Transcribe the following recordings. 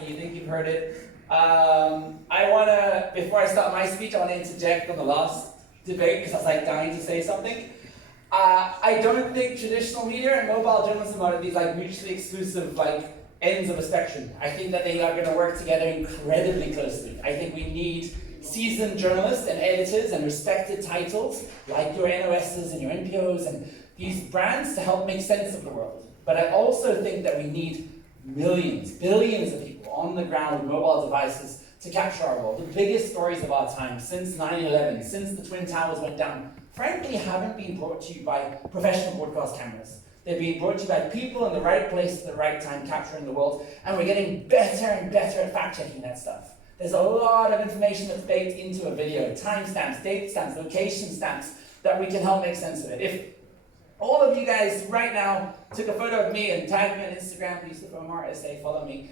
You think you've heard it. Before I start my speech, I want to interject on the last debate because I was like dying to say something. I don't think traditional media and mobile journalism are these like mutually exclusive like ends of a spectrum. I think that they are going to work together incredibly closely. I think we need seasoned journalists and editors and respected titles like your NOSs and your NPOs and these brands to help make sense of the world. But I also think that we need millions, billions of people on the ground with mobile devices to capture our world. The biggest stories of our time since 9/11, since the Twin Towers went down, frankly haven't been brought to you by professional broadcast cameras. They're being brought to you by people in the right place at the right time capturing the world, and we're getting better and better at fact-checking that stuff. There's a lot of information that's baked into a video, timestamps, date stamps, location stamps, that we can help make sense of it. If all of you guys right now took a photo of me and tagged me on Instagram, Yusuf Omar SA, follow me,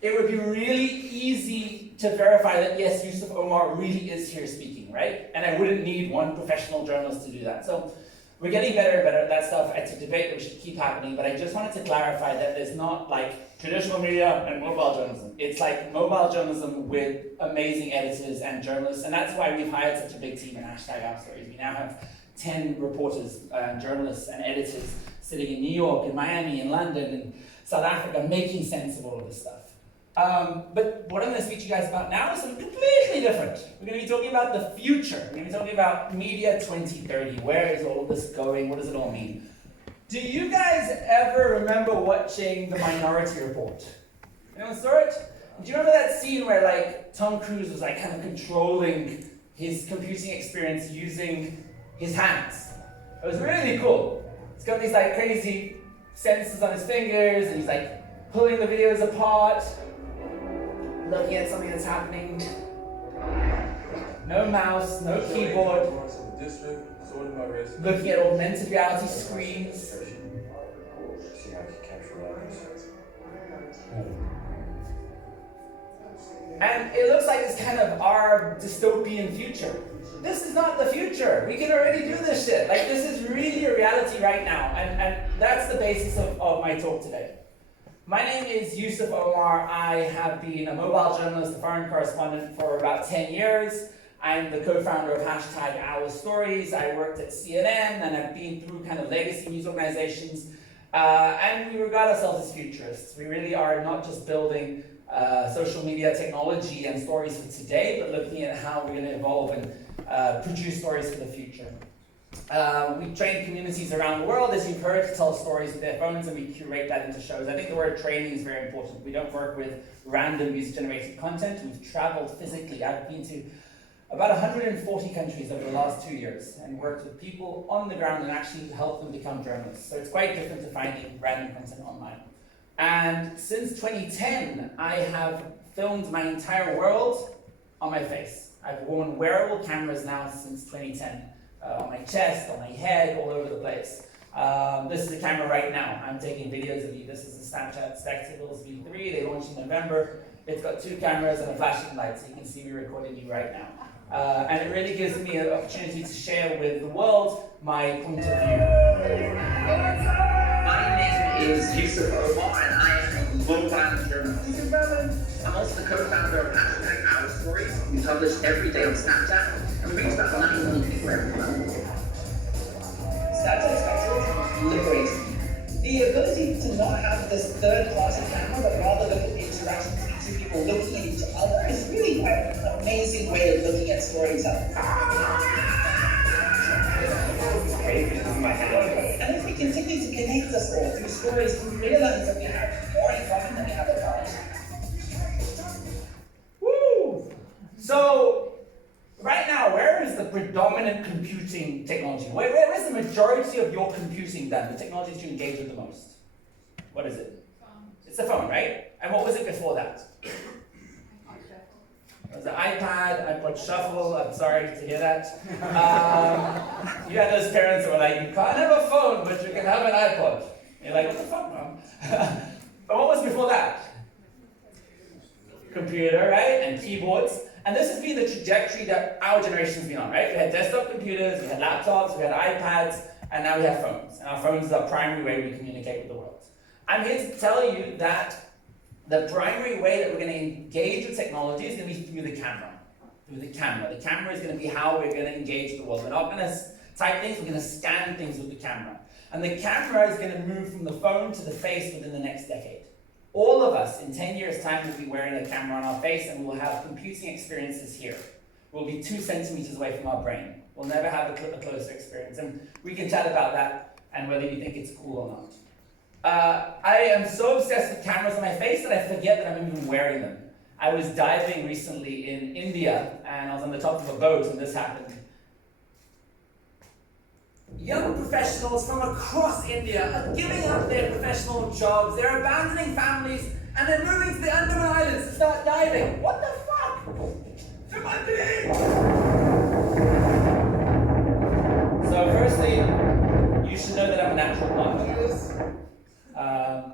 it would be really easy to verify that yes, Yusuf Omar really is here speaking, right? And I wouldn't need one professional journalist to do that. So we're getting better and better at that stuff. It's a debate that we should keep happening, but I just wanted to clarify that there's not like traditional media and mobile journalism. It's like mobile journalism with amazing editors and journalists, and that's why we've hired such a big team in #OurStories. We now have 10 reporters, journalists and editors sitting in New York, in Miami, in London, in South Africa, making sense of all of this stuff. But what I'm going to speak to you guys about now is something completely different. We're going to be talking about the future. We're going to be talking about media 2030. Where is all of this going? What does it all mean? Do you guys ever remember watching The Minority Report? Anyone saw it? Do you remember that scene where like Tom Cruise was like kind of controlling his computing experience using his hands? It was really cool. He's got these like crazy sensors on his fingers and he's like pulling the videos apart, looking at something that's happening. No mouse, no keyboard. Looking at augmented reality screens. And it looks like it's kind of our dystopian future. This is not the future. We can already do this shit. Like, this is really a reality right now. And that's the basis of my talk today. My name is Yusuf Omar. I have been a mobile journalist, a foreign correspondent for about 10 years. I'm the co-founder of #OurStories. I worked at CNN and I've been through kind of legacy news organizations. And we regard ourselves as futurists. We really are not just building social media technology and stories for today, but looking at how we're going to evolve and produce stories for the future. We train communities around the world, as you've heard, to tell stories with their phones, and we curate that into shows. I think the word training is very important. We don't work with random user-generated content. We've traveled physically. I've been to about 140 countries over the last 2 years and worked with people on the ground and actually helped them become journalists. So it's quite different to finding random content online. And since 2010, I have filmed my entire world on my face. I've worn wearable cameras now since 2010. On my chest, on my head, all over the place. This is the camera right now. I'm taking videos of you. This is the Snapchat Spectacles V3. They launched in November. It's got 2 cameras and a flashing light, so you can see me recording you right now. And it really gives me an opportunity to share with the world my point of view. My name is Yusuf Omar, and I am a mobile journalist. I'm also the co-founder of #OurStories. We publish every day on Snapchat. And we reach about 9 million people every month. Snapchat Spectacles liberating. The ability to not have this third-party camera, but rather look at the interaction between 2 people looking at each other is really quite an amazing way of looking at storytelling. And if we continue to connect us all through stories, we realize that we have more in common than we have apart. Woo! So, right now, where is the predominant computing technology? Where is the majority of your computing done? The technologies you engage with the most? What is it? Phone. It's a phone, right? And what was it before that? It was an iPad, iPod Shuffle. I'm sorry to hear that. You had those parents that were like, you can't have a phone, but you can have an iPod. You're like, what the fuck, Mom? But what was before that? Computer, right? And keyboards. And this has been the trajectory that our generation's been on, right? We had desktop computers, we had laptops, we had iPads, and now we have phones. And our phones are the primary way we communicate with the world. I'm here to tell you that The primary way that we're going to engage with technology is going to be through the camera. Through the camera. The camera is going to be how we're going to engage the world. We're not going to type things, we're going to scan things with the camera. And the camera is going to move from the phone to the face within the next decade. All of us, in 10 years' time, will be wearing a camera on our face and we'll have computing experiences here. We'll be 2 centimeters away from our brain. We'll never have a closer experience. And we can chat about that and whether you think it's cool or not. I am so obsessed with cameras on my face that I forget that I'm even wearing them. I was diving recently in India and I was on the top of a boat and this happened. Young professionals from across India are giving up their professional jobs, they're abandoning families, and they're moving to the Andaman Islands to start diving. What the fuck? They're my big! So firstly, you should know that I'm a natural blonde.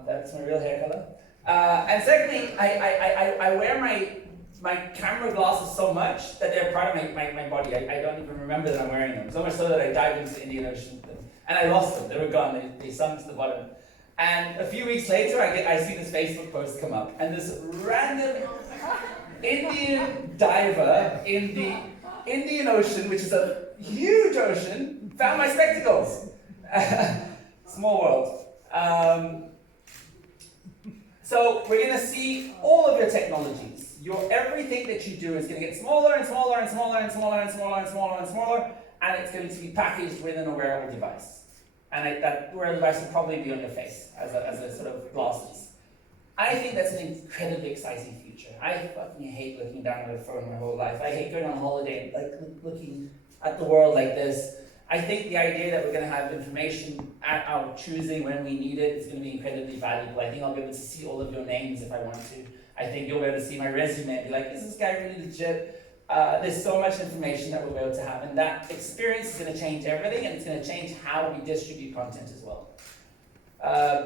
That's my real hair color. And secondly, I wear my camera glasses so much that they're part of my body. I don't even remember that I'm wearing them. So much so that I dived into the Indian Ocean with them. And I lost them. They were gone. They sunk to the bottom. And a few weeks later, I see this Facebook post come up. And this random Indian diver in the Indian Ocean, which is a huge ocean, found my spectacles. Small world. So we're going to see all of your technologies. Everything that you do is going to get smaller and smaller and smaller and smaller and smaller and smaller and smaller, and it's going to be packaged within a wearable device. And that wearable device will probably be on your face as a sort of glasses. I think that's an incredibly exciting future. I fucking hate looking down at a phone my whole life. I hate going on holiday, like looking at the world like this. I think the idea that we're going to have information at our choosing when we need it is going to be incredibly valuable. I think I'll be able to see all of your names if I want to. I think you'll be able to see my resume and be like, is this guy really legit? There's so much information that we'll be able to have, and that experience is going to change everything, and it's going to change how we distribute content as well.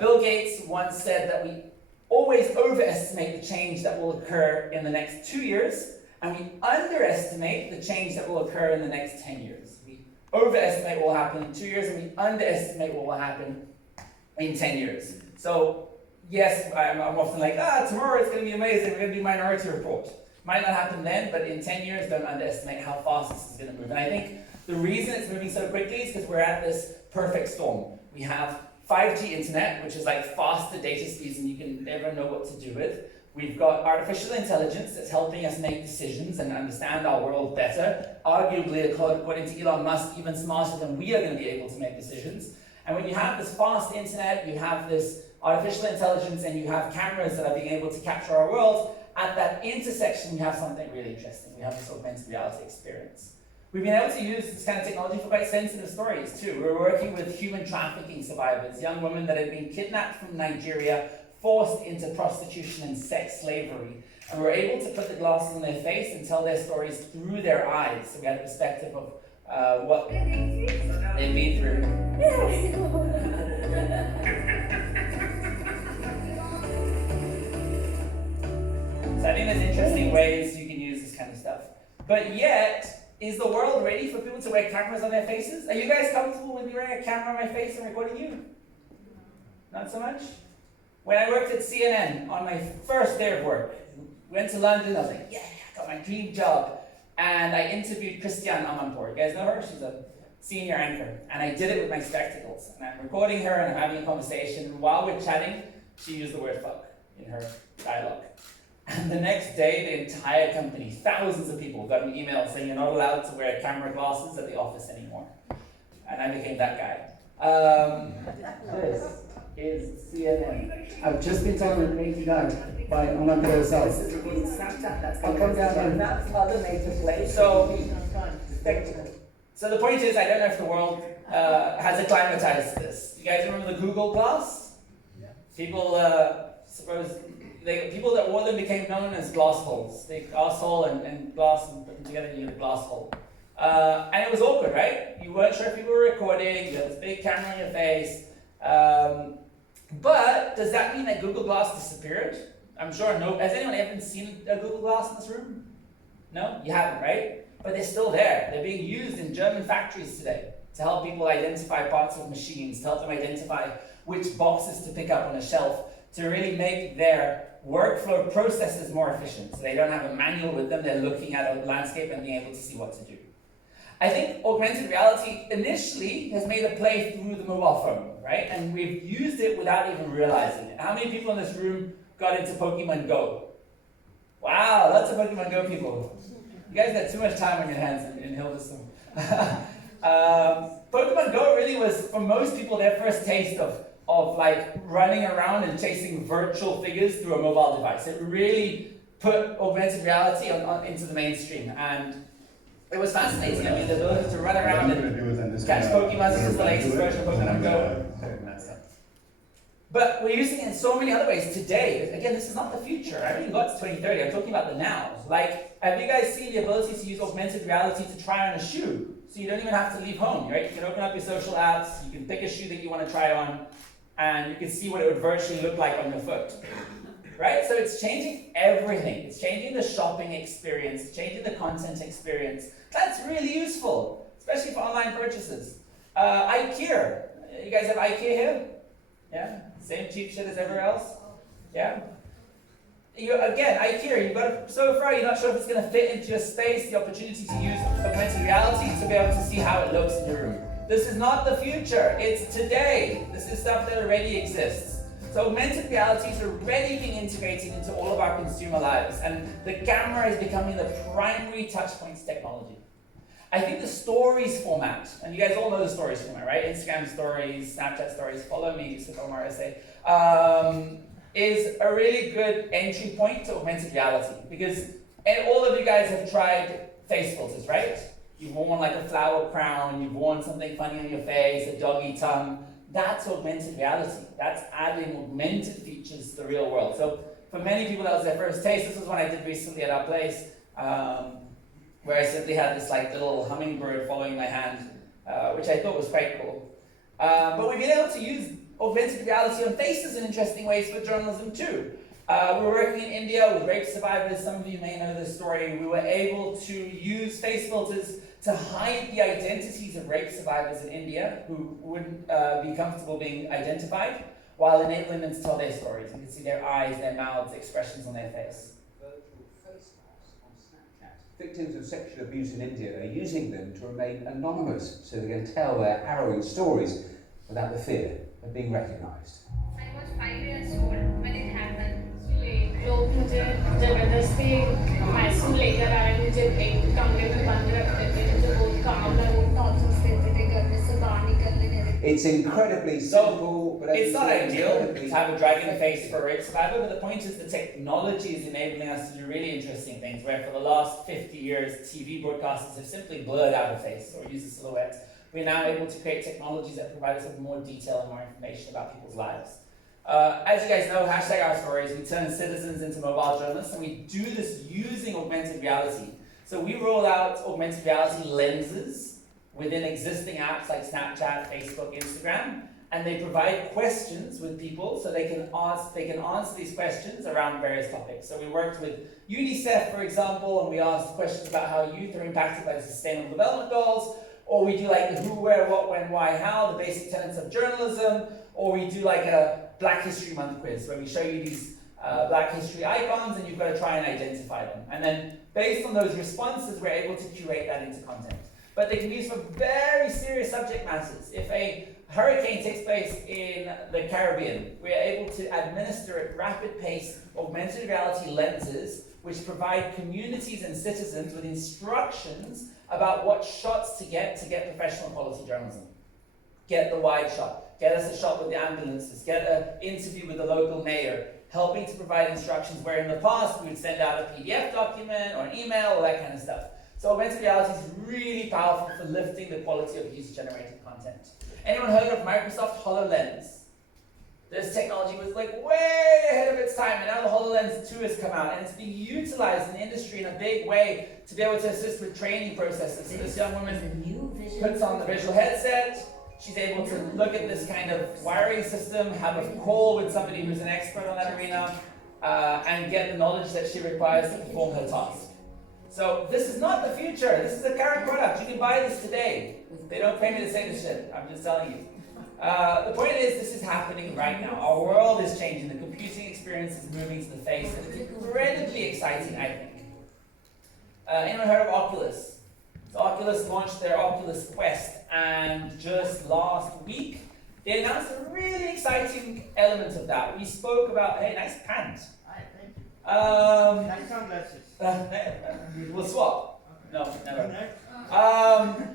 Bill Gates once said that we always overestimate the change that will occur in the next 2 years, and we underestimate the change that will occur in the next 10 years. We overestimate what will happen in 2 years, and we underestimate what will happen in 10 years. So, yes, I'm often like, tomorrow it's going to be amazing, we're going to do Minority Report. Might not happen then, but in 10 years, don't underestimate how fast this is going to move. And I think the reason it's moving so quickly is because we're at this perfect storm. We have 5G internet, which is like faster data speeds than you can ever know what to do with. We've got artificial intelligence that's helping us make decisions and understand our world better. Arguably, according to Elon Musk, even smarter than we are going to be able to make decisions. And when you have this fast internet, you have this artificial intelligence, and you have cameras that are being able to capture our world, at that intersection, we have something really interesting. We have this augmented reality experience. We've been able to use this kind of technology for quite sensitive stories too. We're working with human trafficking survivors, young women that had been kidnapped from Nigeria, forced into prostitution and sex slavery. And we're able to put the glasses on their face and tell their stories through their eyes. So we had a perspective of what they've been through. So I think there's interesting ways you can use this kind of stuff. But yet, is the world ready for people to wear cameras on their faces? Are you guys comfortable with me wearing a camera on my face and recording you? Not so much? When I worked at CNN on my first day of work, went to London, I was like, yeah, I got my dream job. And I interviewed Christiane Amanpour. You guys know her? She's a senior anchor. And I did it with my spectacles. And I'm recording her and I'm having a conversation. While we're chatting, she used the word fuck in her dialogue. And the next day, the entire company, thousands of people, got an email saying you're not allowed to wear camera glasses at the office anymore. And I became that guy. This is CNN. I've just been told we're going to die by Omar himself. I'll come down and that's other major place. So the point is, I don't know if the world has acclimatized to this. You guys remember the Google Glass? People people that wore them became known as glass holes. They asshole and glass and put them together, you get a glass hole. And it was awkward, right? You weren't sure if you were recording, you had this big camera on your face. But does that mean that Google Glass disappeared? I'm sure no. Has anyone ever seen a Google Glass in this room? No? You haven't, right? But they're still there. They're being used in German factories today to help people identify parts of machines, to help them identify which boxes to pick up on a shelf, to really make their workflow processes more efficient. So they don't have a manual with them, they're looking at a landscape and being able to see what to do. I think augmented reality initially has made a play through the mobile phone, right? And we've used it without even realizing it. How many people in this room got into Pokemon Go? Wow, lots of Pokemon Go people. You guys got too much time on your hands in Hildeston. Pokemon Go really was, for most people, their first taste of like running around and chasing virtual figures through a mobile device. It really put augmented reality into the mainstream, and it was fascinating. I mean, the ability to run around and catch Pokemon. This is the latest version of Pokemon Go. But we're using it in so many other ways today. Again, this is not the future. I haven't even got to 2030. I'm talking about the now. Like, have you guys seen the ability to use augmented reality to try on a shoe? So you don't even have to leave home, right? You can open up your social apps, you can pick a shoe that you want to try on, and you can see what it would virtually look like on your foot. Right? So it's changing everything. It's changing the shopping experience, it's changing the content experience. That's really useful, especially for online purchases. IKEA. You guys have IKEA here? Yeah? Same cheap shit as everywhere else? Yeah? Again, IKEA, you've got a sofa, you're not sure if it's going to fit into your space, the opportunity to use augmented reality to be able to see how it looks in your room. This is not the future, it's today. This is stuff that already exists. So augmented reality is already being integrated into all of our consumer lives, and the camera is becoming the primary touchpoints technology. I think the stories format, and you guys all know the stories format, right? Instagram stories, Snapchat stories, follow me, Yusuf, Omar, is a really good entry point to augmented reality, because all of you guys have tried face filters, right? You've worn like a flower crown, you've worn something funny on your face, a doggy tongue. That's augmented reality. That's adding augmented features to the real world. So for many people, that was their first taste. This was one I did recently at our place, where I simply had this like little hummingbird following my hand, which I thought was quite cool. But we've been able to use augmented reality on faces in interesting ways for journalism too. We were working in India with rape survivors. Some of you may know this story. We were able to use face filters to hide the identities of rape survivors in India who wouldn't be comfortable being identified, while enabling them to tell their stories. You can see their eyes, their mouths, expressions on their face. Virtual face masks on Snapchat. Victims of sexual abuse in India are using them to remain anonymous so they can tell their harrowing stories without the fear of being recognised. I was 5 years old when it happened. लोग मुझे जबरदस्ती मैसूर लेकर आए, मुझे एक कमरे में बंद रखते थे, मुझे बहुत काम है, वो टॉर्चर्स देते थे, घर में से बाहर निकलने नहीं देते. It's incredibly simple, but it's not ideal to have a dragon face for a rape survivor, but the point is the technology is enabling us to do really interesting things, where for the last 50 years, TV broadcasters have simply blurred out a face or used a silhouette. We're now able to create technologies that provide us with more detail and more information about people's lives. As you guys know, #OurStories, we turn citizens into mobile journalists, and we do this using augmented reality. So we roll out augmented reality lenses within existing apps like Snapchat, Facebook, Instagram, and they provide questions with people so they can answer these questions around various topics. So we worked with UNICEF, for example, and we asked questions about how youth are impacted by the Sustainable Development Goals, or we do like the who, where, what, when, why, how, the basic tenets of journalism, or we do like a Black History Month quiz where we show you these Black History icons and you've got to try and identify them. And then based on those responses, we're able to curate that into content. But they can be used for very serious subject matters. If a hurricane takes place in the Caribbean, we're able to administer at rapid pace augmented reality lenses which provide communities and citizens with instructions about what shots to get professional quality journalism. Get the wide shot, get us a shot with the ambulances, get an interview with the local mayor, helping to provide instructions where in the past we would send out a PDF document or an email or that kind of stuff. So augmented reality is really powerful for lifting the quality of user-generated content. Anyone heard of Microsoft HoloLens? This technology was like way ahead of its time, and now the HoloLens 2 has come out, and it's being utilized in the industry in a big way to be able to assist with training processes. So this young woman puts on the visual headset, she's able to look at this kind of wiring system, have a call with somebody who's an expert on that arena, and get the knowledge that she requires to perform her task. So this is not the future, this is the current product. You can buy this today. They don't pay me to say this shit, I'm just telling you. The point is, this is happening right now. Our world is changing, the computing experience is moving to the face, and it's incredibly exciting, I think. Anyone heard of Oculus? So Oculus launched their Oculus Quest, and just last week, they announced a really exciting element of that. We spoke about, hey, nice pants. Alright, thank you. Nice Sunglasses. we'll swap. Okay. No, never.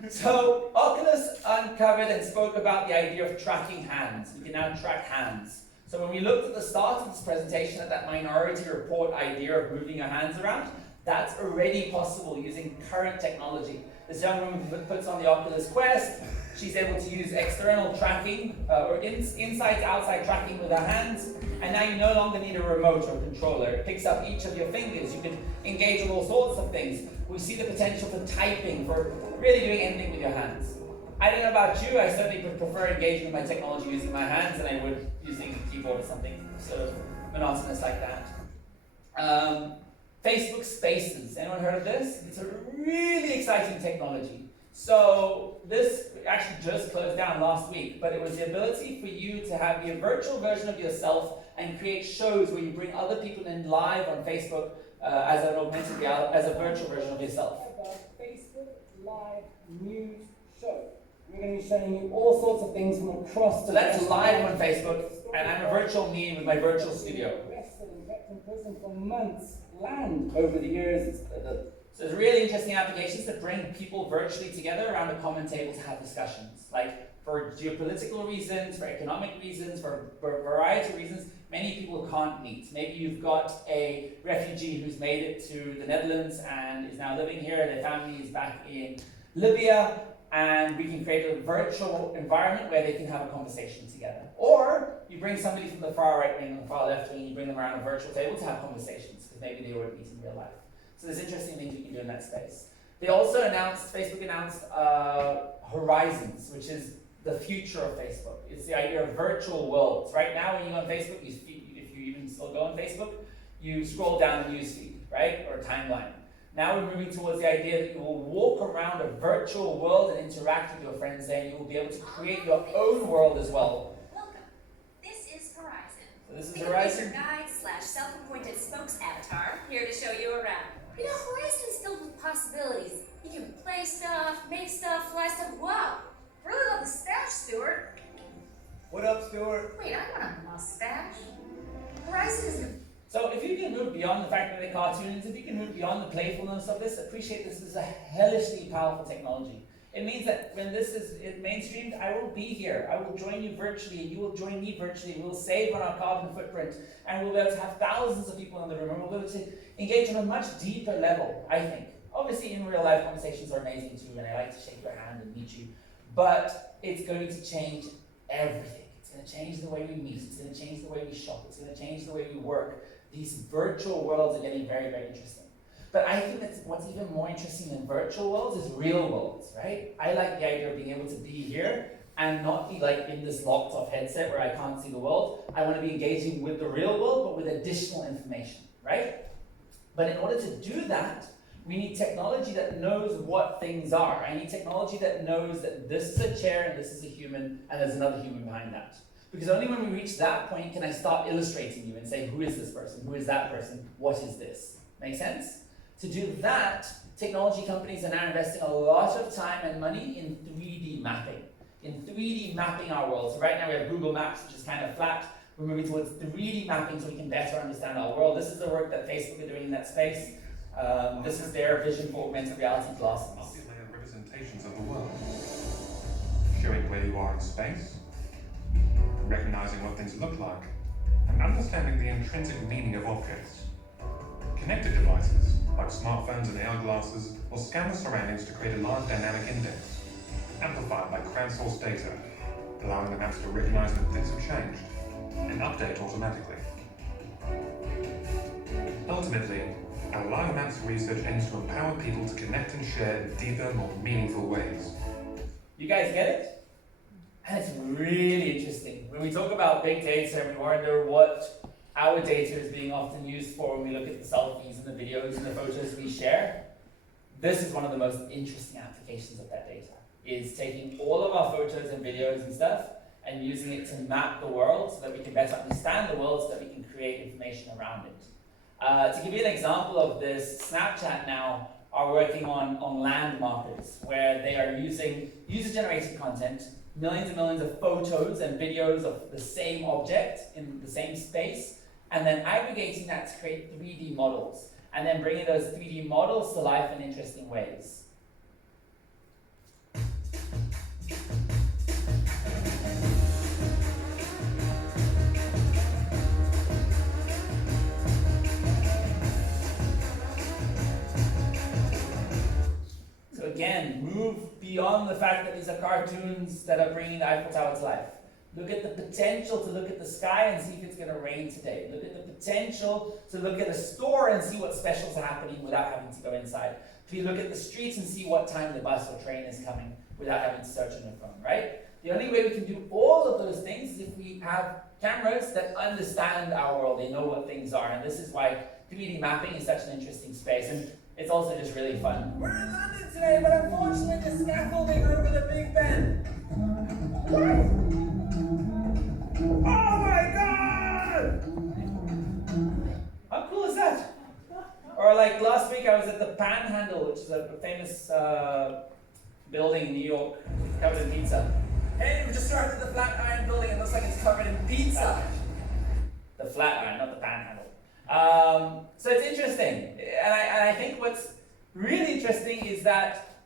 Next. So Oculus uncovered and spoke about the idea of tracking hands. We can now track hands. So when we looked at the start of this presentation at that minority report idea of moving your hands around, that's already possible using current technology. This young woman puts on the Oculus Quest. She's able to use external tracking or inside to outside tracking with her hands. And now you no longer need a remote or controller. It picks up each of your fingers. You can engage with all sorts of things. We see the potential for typing, for really doing anything with your hands. I don't know about you, I certainly prefer engaging with my technology using my hands than I would using a keyboard or something sort of monotonous like that. Facebook Spaces, anyone heard of this? It's a really exciting technology. So this actually just closed down last week, but it was the ability for you to have a virtual version of yourself and create shows where you bring other people in live on Facebook as an augmented reality, as a virtual version of yourself. Facebook Live News Show. We're going to be showing you all sorts of things from across the. So that's live on Facebook, and I'm a virtual me with my virtual studio. Arrested and kept in prison for months. Land over the years. So there's really interesting applications that bring people virtually together around a common table to have discussions. Like for geopolitical reasons, for economic reasons, for a variety of reasons, many people can't meet. Maybe you've got a refugee who's made it to the Netherlands and is now living here, and their family is back in Libya, and we can create a virtual environment where they can have a conversation together. Or you bring somebody from the far right wing and the far left wing, and you bring them around a virtual table to have conversations, because maybe they weren't meeting in real life. So there's interesting things you can do in that space. They also announced, Facebook announced Horizons, which is the future of Facebook. It's the idea of virtual worlds. Right now when you go on Facebook, if you even still go on Facebook, you scroll down the newsfeed, right, or timeline. Now we're moving towards the idea that you will walk around a virtual world and interact with your friends there, and you will be able to create your own world as well. Welcome. This is Horizon. So this is Your Horizon. guide / self-appointed spokes avatar, here to show you around. You know, Horizon's filled with possibilities. You can play stuff, make stuff, fly stuff. Wow. Really love the stash, Stuart. What up, Stuart? Wait, I want a mustache. Horizon is So if you can move beyond the fact that they're cartoons, if you can move beyond the playfulness of this, appreciate this is a hellishly powerful technology. It means that when this is mainstreamed, I will be here. I will join you virtually, and you will join me virtually. We'll save on our carbon footprint, and we'll be able to have thousands of people in the room, and we'll be able to engage on a much deeper level, I think. Obviously, in real life, conversations are amazing too, and I like to shake your hand and meet you. But it's going to change everything. It's going to change the way we meet. It's going to change the way we shop. It's going to change the way we work. These virtual worlds are getting very, very interesting. But I think that what's even more interesting than virtual worlds is real worlds, right? I like the idea of being able to be here and not be like in this locked off headset where I can't see the world. I want to be engaging with the real world, but with additional information, right? But in order to do that, we need technology that knows what things are. I need technology that knows that this is a chair and this is a human and there's another human behind that. Because only when we reach that point can I start illustrating you and say, who is this person? Who is that person? What is this? Make sense? To do that, technology companies are now investing a lot of time and money in 3D mapping. In 3D mapping our world. So right now we have Google Maps, which is kind of flat. We're moving towards 3D mapping so we can better understand our world. This is the work that Facebook are doing in that space. This is their vision for augmented reality glasses. Multi-layered representations of the world, showing where you are in space, recognizing what things look like, and understanding the intrinsic meaning of objects. Connected devices, like smartphones and AR glasses, will scan the surroundings to create a large dynamic index, amplified by crowdsourced data, allowing the maps to recognize when things have changed, and update automatically. Ultimately, our Live Maps research aims to empower people to connect and share in deeper, more meaningful ways. You guys get it? And it's really interesting. When we talk about big data and we wonder what our data is being often used for when we look at the selfies and the videos and the photos we share, this is one of the most interesting applications of that data, is taking all of our photos and videos and stuff and using it to map the world so that we can better understand the world so that we can create information around it. To give you an example of this, Snapchat now are working on land markers where they are using user-generated content, millions and millions of photos and videos of the same object in the same space, and then aggregating that to create 3D models, and then bringing those 3D models to life in interesting ways. So again, move beyond the fact that these are cartoons that are bringing the Eiffel Tower to life. Look at the potential to look at the sky and see if it's going to rain today. Look at the potential to look at a store and see what specials are happening without having to go inside. To look at the streets and see what time the bus or train is coming without having to search on your phone, right? The only way we can do all of those things is if we have cameras that understand our world. They know what things are, and this is why 3D mapping is such an interesting space. And it's also just really fun. We're in London today, but unfortunately the scaffolding over the Big Ben. Oh my God! How cool is that? Or like last week I was at the Panhandle, which is a famous building in New York covered in pizza. Hey, we just started the Flatiron building. It looks like it's covered in pizza. The Flatiron, not the Panhandle. So it's interesting, and I think what's really interesting is that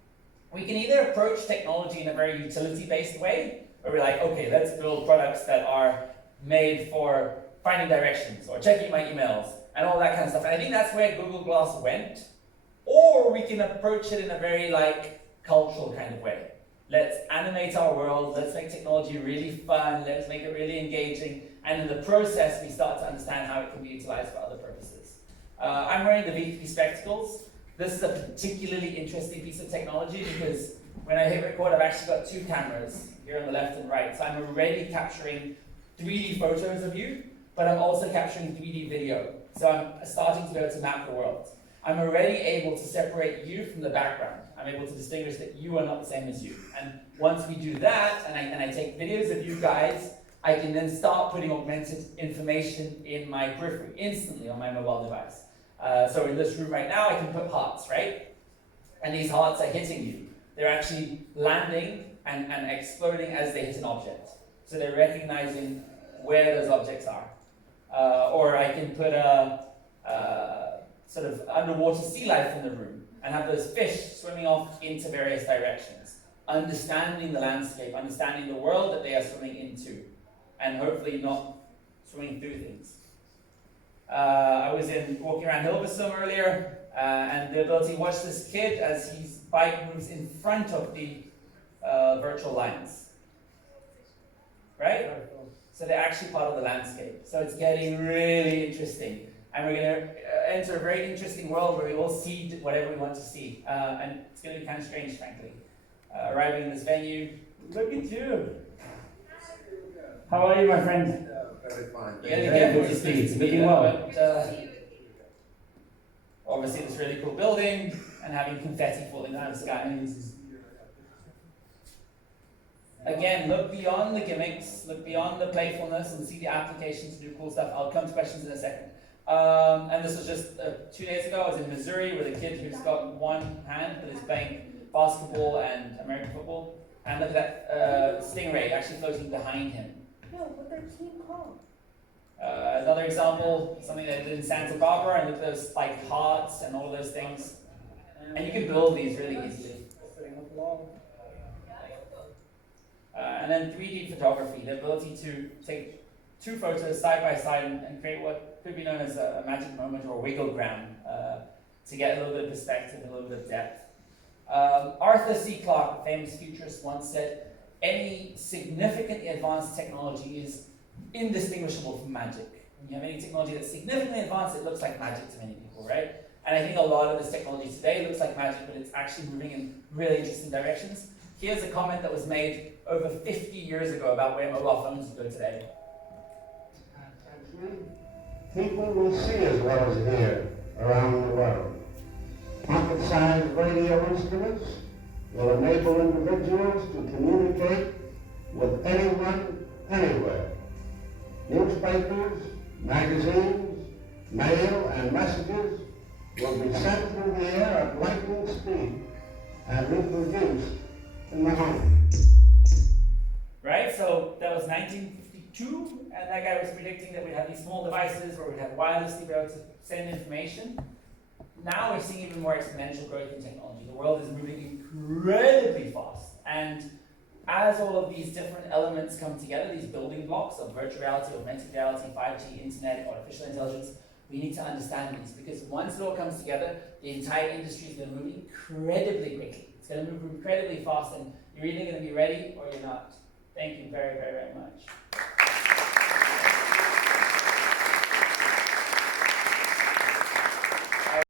we can either approach technology in a very utility-based way, where we're like, okay, let's build products that are made for finding directions or checking my emails and all that kind of stuff. And I think that's where Google Glass went. Or we can approach it in a very like cultural kind of way. Let's animate our world, let's make technology really fun, let's make it really engaging, and in the process we start to understand how it can be utilized for other purposes. I'm wearing the V3 spectacles. This is a particularly interesting piece of technology because when I hit record, I've actually got two cameras here on the left and right. So I'm already capturing 3D photos of you, but I'm also capturing 3D video. So I'm starting to be able to map the world. I'm already able to separate you from the background. I'm able to distinguish that you are not the same as you. And once we do that, and I take videos of you guys, I can then start putting augmented information in my periphery instantly on my mobile device. So in this room right now, I can put hearts, right? And these hearts are hitting you. They're actually landing and exploding as they hit an object. So they're recognizing where those objects are. Or I can put a sort of underwater sea life in the room and have those fish swimming off into various directions, understanding the landscape, understanding the world that they are swimming into, and hopefully not swimming through things. I was walking around Hilversum earlier, and the ability to watch this kid as his bike moves in front of the virtual lines, right? So they're actually part of the landscape. So it's getting really interesting. And we're going to enter a very interesting world where we all see whatever we want to see. And it's going to be kind of strange, frankly. Arriving in this venue, look at you. How are you, my friend? Very fine. You gotta be careful with your speed. It's looking well. But, obviously, this really cool building and having confetti falling out of the sky. Again, look beyond the gimmicks, look beyond the playfulness, and see the applications to do cool stuff. I'll come to questions in a second. And this was just 2 days ago. I was in Missouri with a kid who's got one hand but is playing basketball and American football. And look at that stingray actually floating behind him. No, what their team called? Another example, something that I did in Santa Barbara, and look at those like hearts and all those things. And you can build these really easily. And then 3D photography, the ability to take two photos side by side and create what could be known as a magic moment or a wigglegram to get a little bit of perspective, a little bit of depth. Arthur C. Clarke, a famous futurist, once said, any significantly advanced technology is indistinguishable from magic. When you have any technology that's significantly advanced, it looks like magic to many people, right? And I think a lot of this technology today looks like magic, but it's actually moving in really interesting directions. Here's a comment that was made over 50 years ago about where mobile phones go today. People will see as well as hear around the world. Pocket-sized radio instruments will enable individuals to communicate with anyone anywhere. Newspapers, magazines, mail and messages will be sent through the air at lightning speed and reproduced in the home. Right, so that was 1952, and that guy was predicting that we'd have these small devices where we'd have wirelessly be able to send information. Now we're seeing even more exponential growth in technology. The world is moving incredibly fast, and as all of these different elements come together, these building blocks of virtual reality, augmented reality, 5G, internet, artificial intelligence, we need to understand these, because once it all comes together, the entire industry is going to move incredibly quickly. It's going to move incredibly fast, and you're either going to be ready or you're not. Thank you very, very, very much.